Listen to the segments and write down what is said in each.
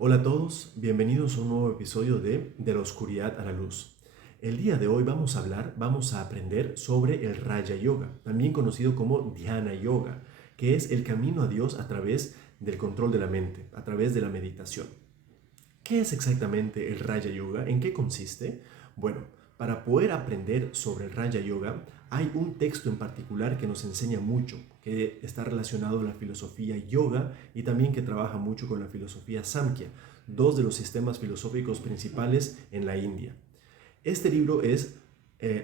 Hola a todos, bienvenidos a un nuevo episodio De la oscuridad a la luz. El día de hoy vamos a aprender sobre el Raja Yoga, también conocido como Dhyana Yoga, que es el camino a Dios a través del control de la mente, a través de la meditación. ¿Qué es exactamente el Raja Yoga? ¿En qué consiste? Bueno, para poder aprender sobre el Raja Yoga, hay un texto en particular que nos enseña mucho, que está relacionado a la filosofía yoga y también que trabaja mucho con la filosofía Samkhya, dos de los sistemas filosóficos principales en la India. Este libro es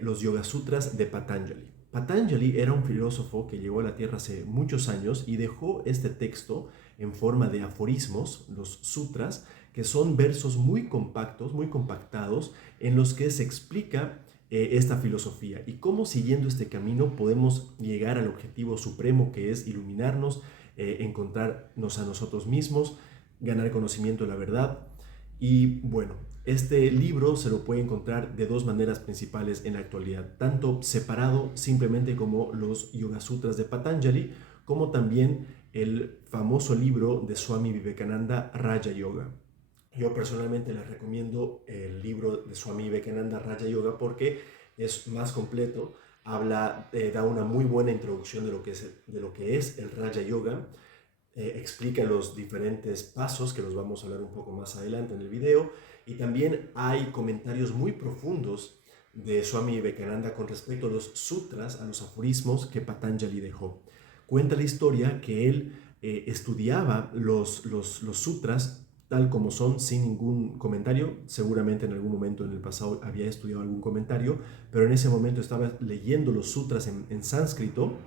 Los Yoga Sutras de Patanjali. Patanjali era un filósofo que llegó a la Tierra hace muchos años y dejó este texto en forma de aforismos, los sutras, que son versos muy compactos, muy compactados, en los que se explica esta filosofía y cómo siguiendo este camino podemos llegar al objetivo supremo que es iluminarnos, encontrarnos a nosotros mismos, ganar conocimiento de la verdad. Y bueno, este libro se lo puede encontrar de dos maneras principales en la actualidad, tanto separado simplemente como los Yoga Sutras de Patanjali, como también el famoso libro de Swami Vivekananda, Raja Yoga. Yo personalmente les recomiendo el libro de Swami Vivekananda, Raja Yoga, porque es más completo, da una muy buena introducción de lo que es el Raja Yoga, explica los diferentes pasos que los vamos a hablar un poco más adelante en el video, y también hay comentarios muy profundos de Swami Vivekananda con respecto a los sutras, a los aforismos que Patanjali dejó. Cuenta la historia que él estudiaba los sutras tal como son, sin ningún comentario. Seguramente en algún momento en el pasado había estudiado algún comentario, pero en ese momento estaba leyendo los sutras en sánscrito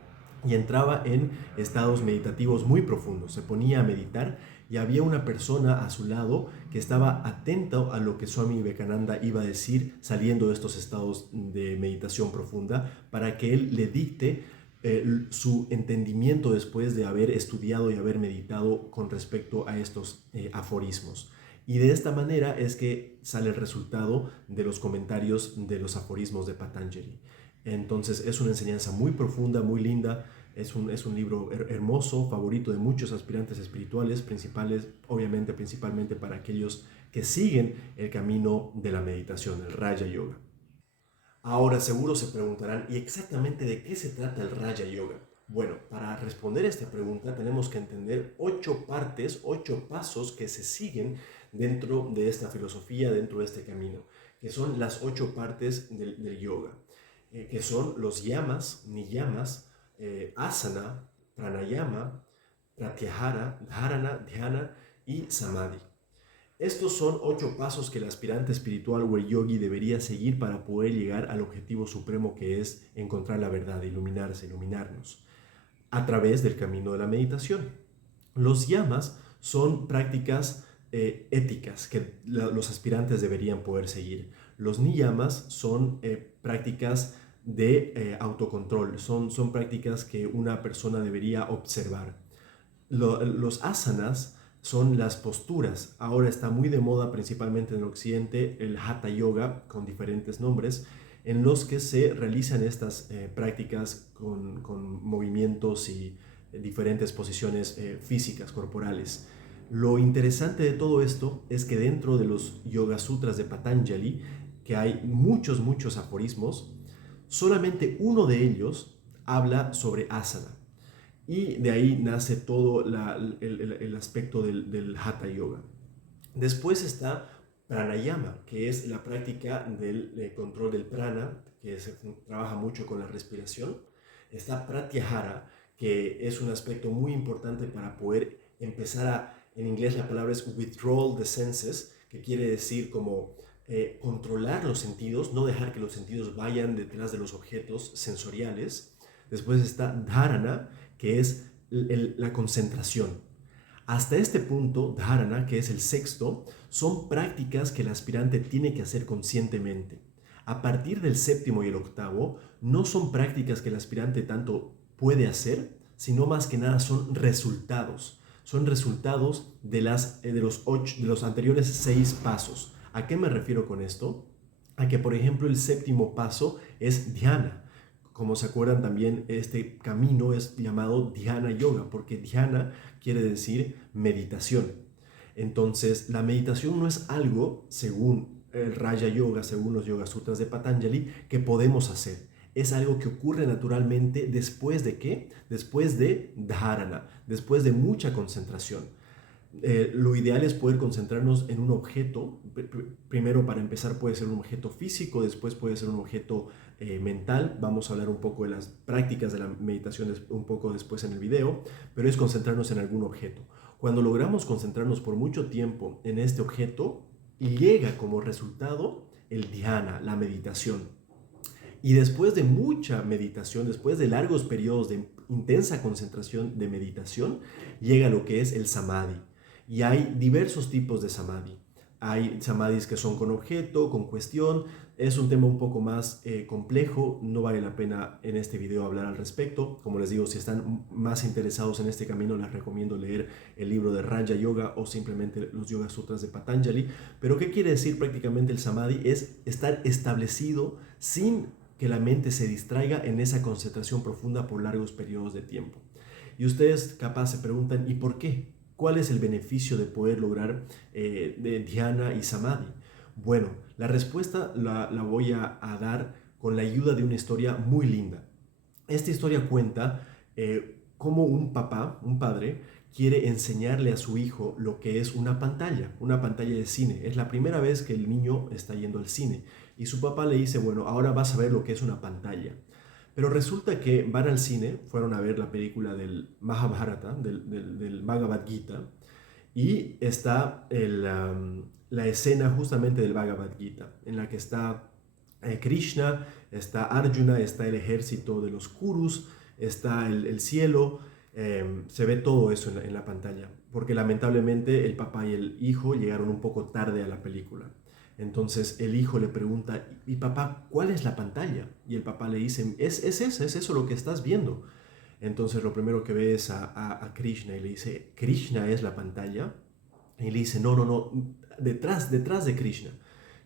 y entraba en estados meditativos muy profundos. Se ponía a meditar y había una persona a su lado que estaba atento a lo que Swami Vivekananda iba a decir saliendo de estos estados de meditación profunda, para que él le dicte su entendimiento después de haber estudiado y haber meditado con respecto a estos aforismos. Y de esta manera es que sale el resultado de los comentarios de los aforismos de Patanjali. Entonces es una enseñanza muy profunda, muy linda. Es un libro hermoso, favorito de muchos aspirantes espirituales, obviamente principalmente para aquellos que siguen el camino de la meditación, el Raja Yoga. Ahora seguro se preguntarán, ¿y exactamente de qué se trata el Raja Yoga? Bueno, para responder a esta pregunta tenemos que entender 8 partes, 8 pasos que se siguen dentro de esta filosofía, dentro de este camino, que son las 8 partes del yoga, que son los yamas, niyamas, asana, pranayama, pratyahara, dharana, dhyana y samadhi. Estos son 8 pasos que el aspirante espiritual o el yogi debería seguir para poder llegar al objetivo supremo, que es encontrar la verdad, iluminarse, iluminarnos, a través del camino de la meditación. Los yamas son prácticas éticas que los aspirantes deberían poder seguir. Los niyamas son prácticas de autocontrol, son prácticas que una persona debería observar. Los asanas son las posturas. Ahora está muy de moda, principalmente en Occidente, el Hatha Yoga, con diferentes nombres, en los que se realizan estas prácticas con movimientos y diferentes posiciones físicas, corporales. Lo interesante de todo esto es que dentro de los Yoga Sutras de Patanjali, que hay muchos aforismos, solamente uno de ellos habla sobre asana. Y de ahí nace todo el aspecto del Hatha Yoga. Después está Pranayama, que es la práctica del control del prana, que se trabaja mucho con la respiración. Está Pratyahara, que es un aspecto muy importante para poder empezar en inglés la palabra es withdraw the senses, que quiere decir como controlar los sentidos, no dejar que los sentidos vayan detrás de los objetos sensoriales. Después está Dharana, que es la concentración. Hasta este punto, dharana, que es el sexto, son prácticas que el aspirante tiene que hacer conscientemente. A partir del séptimo y el octavo, no son prácticas que el aspirante tanto puede hacer, sino más que nada son resultados. Son resultados de los anteriores 6 pasos. ¿A qué me refiero con esto? A que, por ejemplo, el séptimo paso es dhyana. Como se acuerdan también, este camino es llamado Dhyana Yoga, porque Dhyana quiere decir meditación. Entonces, la meditación no es algo, según el Raja Yoga, según los Yoga Sutras de Patanjali, que podemos hacer. Es algo que ocurre naturalmente después de ¿qué? Después de dharana, después de mucha concentración. Lo ideal es poder concentrarnos en un objeto. Primero, para empezar, puede ser un objeto físico, después puede ser un objeto mental. Vamos a hablar un poco de las prácticas de la meditación un poco después en el video, pero es concentrarnos en algún objeto. Cuando logramos concentrarnos por mucho tiempo en este objeto, llega como resultado el dhyana, la meditación. Y después de mucha meditación, después de largos periodos de intensa concentración de meditación, llega lo que es el samadhi. Y hay diversos tipos de samadhi. Hay samadhis que son con objeto, con cuestión. Es un tema un poco más complejo, no vale la pena en este video hablar al respecto. Como les digo, si están más interesados en este camino, les recomiendo leer el libro de Raja Yoga o simplemente los Yoga Sutras de Patanjali. Pero ¿qué quiere decir prácticamente el samadhi? Es estar establecido sin que la mente se distraiga en esa concentración profunda por largos periodos de tiempo. Y ustedes capaz se preguntan, ¿y por qué? ¿Cuál es el beneficio de poder lograr de dhyana y samadhi? Bueno, la respuesta la voy a dar con la ayuda de una historia muy linda. Esta historia cuenta cómo un papá, un padre, quiere enseñarle a su hijo lo que es una pantalla de cine. Es la primera vez que el niño está yendo al cine. Y su papá le dice, bueno, ahora vas a ver lo que es una pantalla. Pero resulta que van al cine, fueron a ver la película del Mahabharata, del Bhagavad Gita, y está la escena justamente del Bhagavad Gita, en la que está Krishna, está Arjuna, está el ejército de los Kurus, está el cielo, se ve todo eso en la pantalla, porque lamentablemente el papá y el hijo llegaron un poco tarde a la película. Entonces el hijo le pregunta, ¿y papá, cuál es la pantalla? Y el papá le dice, es eso lo que estás viendo. Entonces lo primero que ve es a Krishna y le dice, ¿Krishna es la pantalla? Y le dice, no, no, no, detrás de Krishna.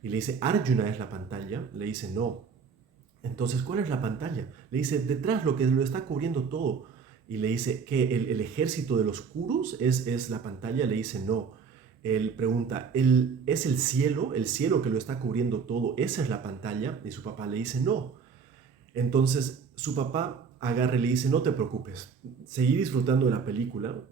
Y le dice, ¿Arjuna es la pantalla? Le dice, no. Entonces, ¿cuál es la pantalla? Le dice, detrás, lo que lo está cubriendo todo. Y le dice, ¿que el ejército de los Kurus es la pantalla? Le dice, no. Él pregunta, ¿es el cielo que lo está cubriendo todo? ¿Esa es la pantalla? Y su papá le dice, no. Entonces su papá agarra y le dice, no te preocupes, seguí disfrutando de la película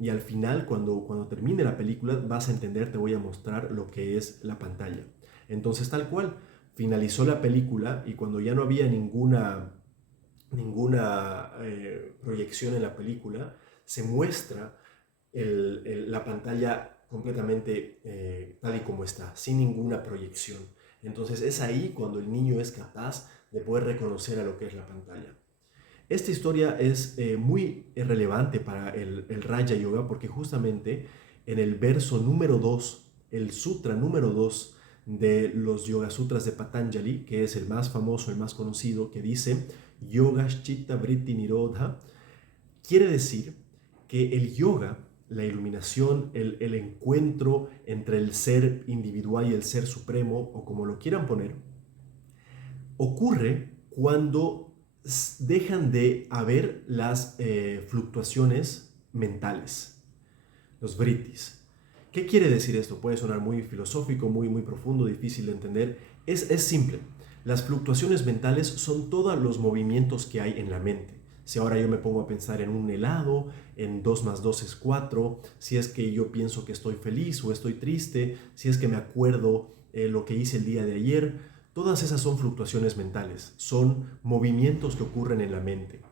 y al final, cuando termine la película, vas a entender, te voy a mostrar lo que es la pantalla. Entonces, tal cual, finalizó la película y cuando ya no había ninguna proyección en la película, se muestra la pantalla completamente tal y como está, sin ninguna proyección. Entonces es ahí cuando el niño es capaz de poder reconocer a lo que es la pantalla. Esta historia es muy relevante para el Raja Yoga porque justamente en el verso número 2, el sutra número 2 de los Yoga Sutras de Patanjali, que es el más famoso, el más conocido, que dice Yoga Chitta Vritti Nirodha, quiere decir que el yoga, la iluminación, el encuentro entre el ser individual y el ser supremo, o como lo quieran poner, ocurre cuando dejan de haber las fluctuaciones mentales, los vrittis. ¿Qué quiere decir esto? Puede sonar muy filosófico, muy profundo, difícil de entender. Es simple. Las fluctuaciones mentales son todos los movimientos que hay en la mente. Si ahora yo me pongo a pensar en un helado, en 2 más 2 es 4, si es que yo pienso que estoy feliz o estoy triste, si es que me acuerdo lo que hice el día de ayer, todas esas son fluctuaciones mentales, son movimientos que ocurren en la mente.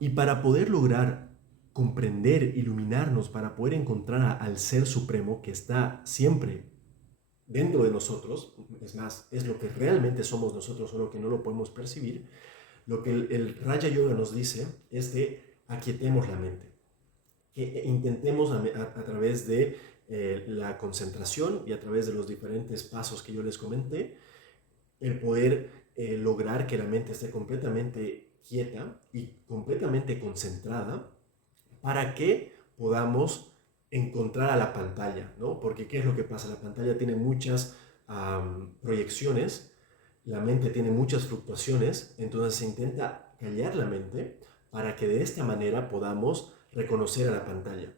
Y para poder lograr comprender, iluminarnos, para poder encontrar al Ser Supremo que está siempre dentro de nosotros, es más, es lo que realmente somos nosotros, solo que no lo podemos percibir, lo que el Raja Yoga nos dice es que aquietemos la mente, que intentemos a través de la concentración y a través de los diferentes pasos que yo les comenté, el poder lograr que la mente esté completamente quieta y completamente concentrada para que podamos encontrar a la pantalla, ¿no? Porque ¿qué es lo que pasa? La pantalla tiene muchas proyecciones, la mente tiene muchas fluctuaciones, entonces se intenta callar la mente para que de esta manera podamos reconocer a la pantalla.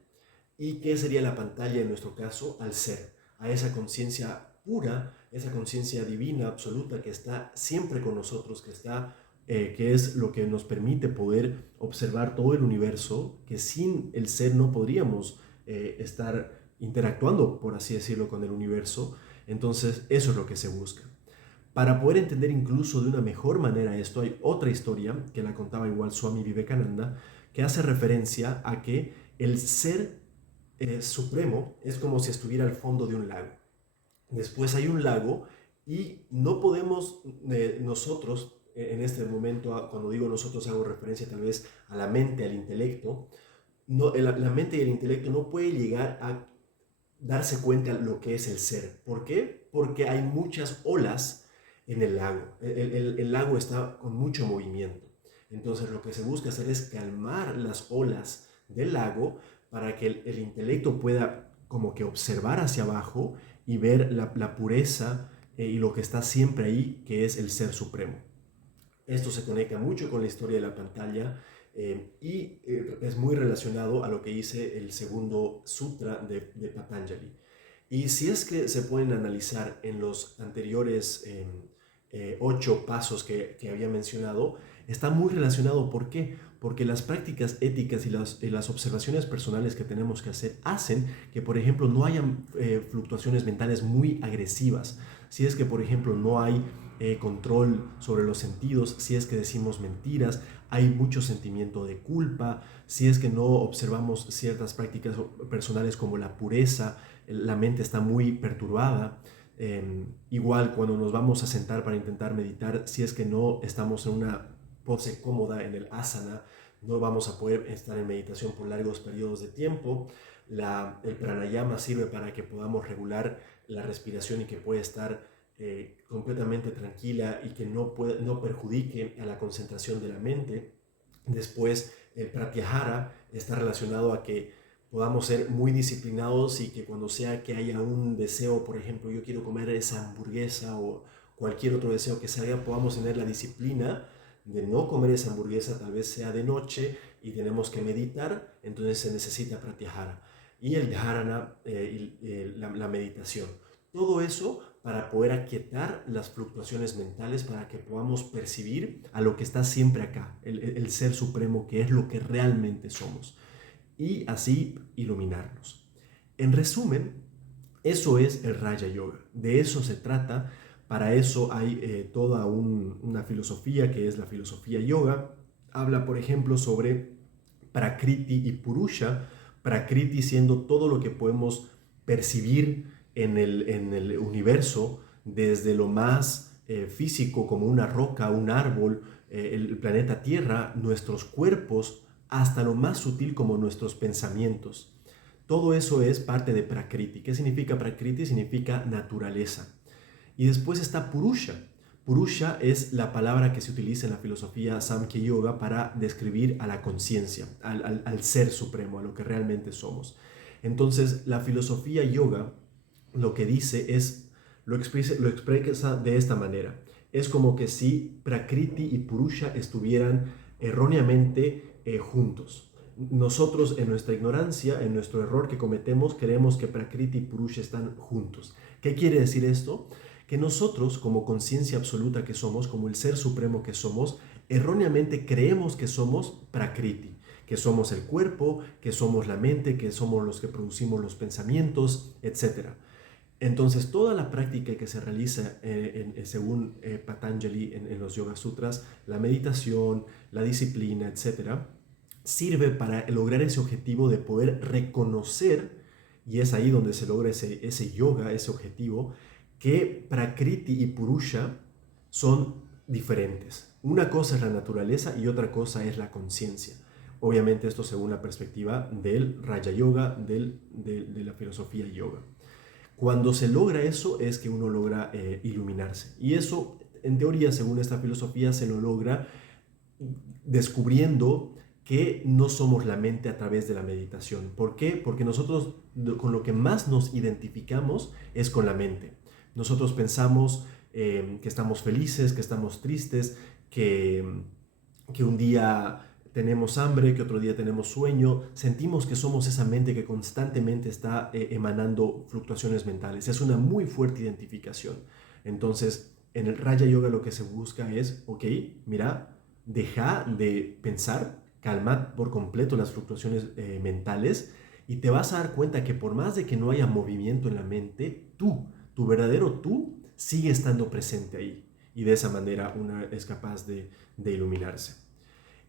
¿Y qué sería la pantalla en nuestro caso? Al ser, a esa conciencia pura, esa conciencia divina, absoluta, que está siempre con nosotros, que es lo que nos permite poder observar todo el universo, que sin el ser no podríamos estar interactuando, por así decirlo, con el universo. Entonces, eso es lo que se busca. Para poder entender incluso de una mejor manera esto, hay otra historia que la contaba igual Swami Vivekananda, que hace referencia a que el ser supremo es como si estuviera al fondo de un lago. Después hay un lago y no podemos nosotros, en este momento, cuando digo nosotros hago referencia tal vez a la mente, al intelecto, no, la mente y el intelecto no puede llegar a darse cuenta de lo que es el ser. ¿Por qué? Porque hay muchas olas en el lago. El lago está con mucho movimiento. Entonces lo que se busca hacer es calmar las olas del lago para que el intelecto pueda como que observar hacia abajo y ver la pureza y lo que está siempre ahí, que es el ser supremo. Esto se conecta mucho con la historia de la pantalla es muy relacionado a lo que dice el segundo sutra de Patanjali. Y si es que se pueden analizar en los anteriores 8 pasos que había mencionado, está muy relacionado. ¿Por qué? Porque las prácticas éticas y las observaciones personales que tenemos que hacer hacen que, por ejemplo, no hayan fluctuaciones mentales muy agresivas. Si es que, por ejemplo, no hay control sobre los sentidos, si es que decimos mentiras, hay mucho sentimiento de culpa, si es que no observamos ciertas prácticas personales como la pureza, la mente está muy perturbada. Igual cuando nos vamos a sentar para intentar meditar, si es que no estamos en una pose cómoda en el asana, no vamos a poder estar en meditación por largos periodos de tiempo. El pranayama sirve para que podamos regular la respiración y que pueda estar completamente tranquila y que no perjudique a la concentración de la mente. Después, el pratyahara está relacionado a que podamos ser muy disciplinados y que cuando sea que haya un deseo, por ejemplo, yo quiero comer esa hamburguesa o cualquier otro deseo que salga, podamos tener la disciplina de no comer esa hamburguesa, tal vez sea de noche y tenemos que meditar, entonces se necesita pratyahara. Y el dharana, la meditación. Todo eso para poder aquietar las fluctuaciones mentales, para que podamos percibir a lo que está siempre acá, el ser supremo, que es lo que realmente somos, y así iluminarnos. En resumen, eso es el Raja Yoga, de eso se trata. Para eso hay toda una filosofía que es la filosofía yoga. Habla, por ejemplo, sobre Prakriti y Purusha, Prakriti siendo todo lo que podemos percibir en el universo, desde lo más físico como una roca, un árbol, el planeta Tierra, nuestros cuerpos, hasta lo más sutil como nuestros pensamientos. Todo eso es parte de Prakriti. ¿Qué significa Prakriti? Significa naturaleza. Y después está Purusha. Purusha es la palabra que se utiliza en la filosofía Samkhya Yoga para describir a la conciencia, al ser supremo, a lo que realmente somos. Entonces, la filosofía yoga lo que dice lo expresa de esta manera. Es como que si Prakriti y Purusha estuvieran erróneamente juntos. Nosotros en nuestra ignorancia, en nuestro error que cometemos, creemos que Prakriti y Purusha están juntos. ¿Qué quiere decir esto? Que nosotros, como conciencia absoluta que somos, como el ser supremo que somos, erróneamente creemos que somos Prakriti, que somos el cuerpo, que somos la mente, que somos los que producimos los pensamientos, etc. Entonces, toda la práctica que se realiza según Patanjali en los Yoga Sutras, la meditación, la disciplina, etc., sirve para lograr ese objetivo de poder reconocer, y es ahí donde se logra ese yoga, ese objetivo, que Prakriti y Purusha son diferentes. Una cosa es la naturaleza y otra cosa es la conciencia. Obviamente esto según la perspectiva del Raja Yoga, de la filosofía yoga. Cuando se logra eso es que uno logra iluminarse. Y eso, en teoría, según esta filosofía, se lo logra descubriendo que no somos la mente a través de la meditación. ¿Por qué? Porque nosotros con lo que más nos identificamos es con la mente. Nosotros pensamos que estamos felices, que estamos tristes, que un día tenemos hambre, que otro día tenemos sueño, sentimos que somos esa mente que constantemente está emanando fluctuaciones mentales. Es una muy fuerte identificación. Entonces, en el Raja Yoga lo que se busca es, ok, mira, deja de pensar, calma por completo las fluctuaciones mentales y te vas a dar cuenta que por más de que no haya movimiento en la mente, tu verdadero tú, sigue estando presente ahí. Y de esa manera una es capaz de iluminarse.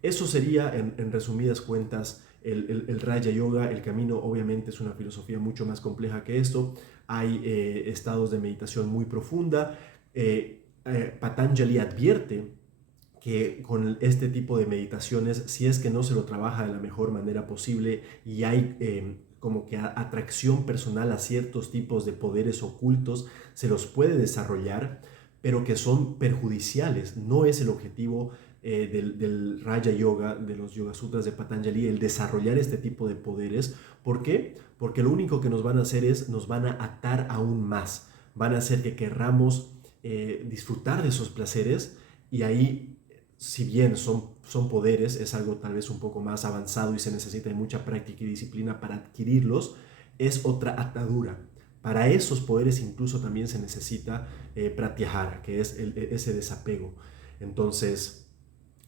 Eso sería, en resumidas cuentas, el Raja Yoga. El camino obviamente es una filosofía mucho más compleja que esto. Hay estados de meditación muy profunda. Patanjali advierte que con este tipo de meditaciones, si es que no se lo trabaja de la mejor manera posible y hay como que atracción personal a ciertos tipos de poderes ocultos, se los puede desarrollar, pero que son perjudiciales. No es el objetivo del Raja Yoga, de los Yoga Sutras de Patanjali, el desarrollar este tipo de poderes. ¿Por qué? Porque lo único que nos van a hacer es, nos van a atar aún más. Van a hacer que querramos disfrutar de esos placeres y ahí, si bien son poderes, es algo tal vez un poco más avanzado y se necesita de mucha práctica y disciplina para adquirirlos, es otra atadura. Para esos poderes incluso también se necesita pratyahara, que es ese desapego. Entonces,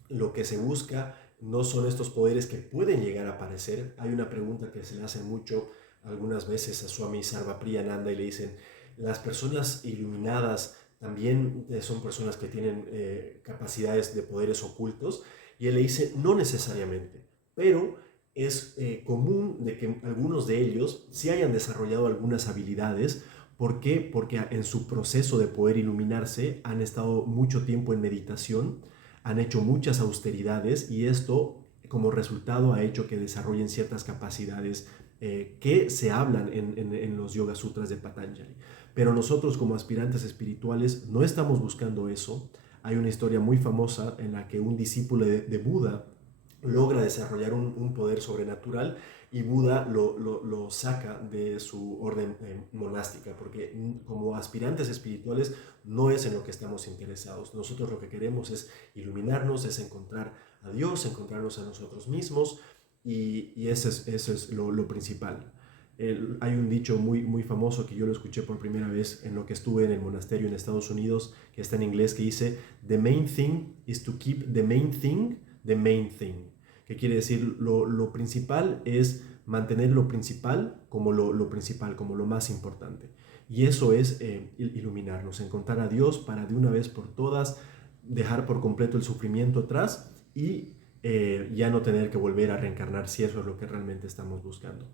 lo que se busca no son estos poderes que pueden llegar a aparecer. Hay una pregunta que se le hace mucho algunas veces a Swami Sarvapriyananda y le dicen, las personas iluminadas también son personas que tienen capacidades de poderes ocultos, y él le dice, no necesariamente, pero es común de que algunos de ellos sí hayan desarrollado algunas habilidades. ¿Por qué? Porque en su proceso de poder iluminarse han estado mucho tiempo en meditación, han hecho muchas austeridades y esto como resultado ha hecho que desarrollen ciertas capacidades que se hablan en los Yoga Sutras de Patanjali. Pero nosotros como aspirantes espirituales no estamos buscando eso. Hay una historia muy famosa en la que un discípulo de Buda logra desarrollar un poder sobrenatural y Buda lo saca de su orden monástica, porque como aspirantes espirituales no es en lo que estamos interesados. Nosotros lo que queremos es iluminarnos, es encontrar a Dios, encontrarnos a nosotros mismos, y eso es lo principal. Hay un dicho muy famoso que yo lo escuché por primera vez en lo que estuve en el monasterio en Estados Unidos, que está en inglés, que dice, the main thing is to keep the main thing the main thing. Que quiere decir, lo principal es mantener lo principal como lo principal, como lo más importante. Y eso es iluminarnos, encontrar a Dios para de una vez por todas dejar por completo el sufrimiento atrás y ya no tener que volver a reencarnar, si eso es lo que realmente estamos buscando.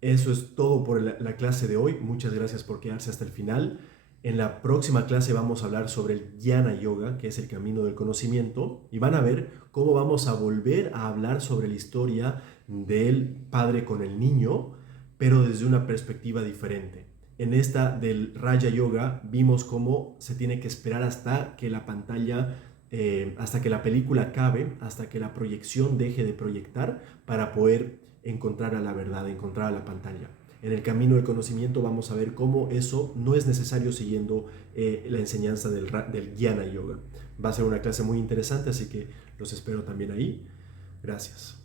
Eso es todo por la clase de hoy. Muchas gracias por quedarse hasta el final. En la próxima clase vamos a hablar sobre el Jnana Yoga, que es el camino del conocimiento, y van a ver cómo vamos a volver a hablar sobre la historia del padre con el niño, pero desde una perspectiva diferente. En esta del Raja Yoga vimos cómo se tiene que esperar hasta que la pantalla, hasta que la película acabe, hasta que la proyección deje de proyectar para poder encontrar a la verdad, encontrar a la pantalla. En el camino del conocimiento vamos a ver cómo eso no es necesario siguiendo la enseñanza del Jnana Yoga. Va a ser una clase muy interesante, así que los espero también ahí. Gracias.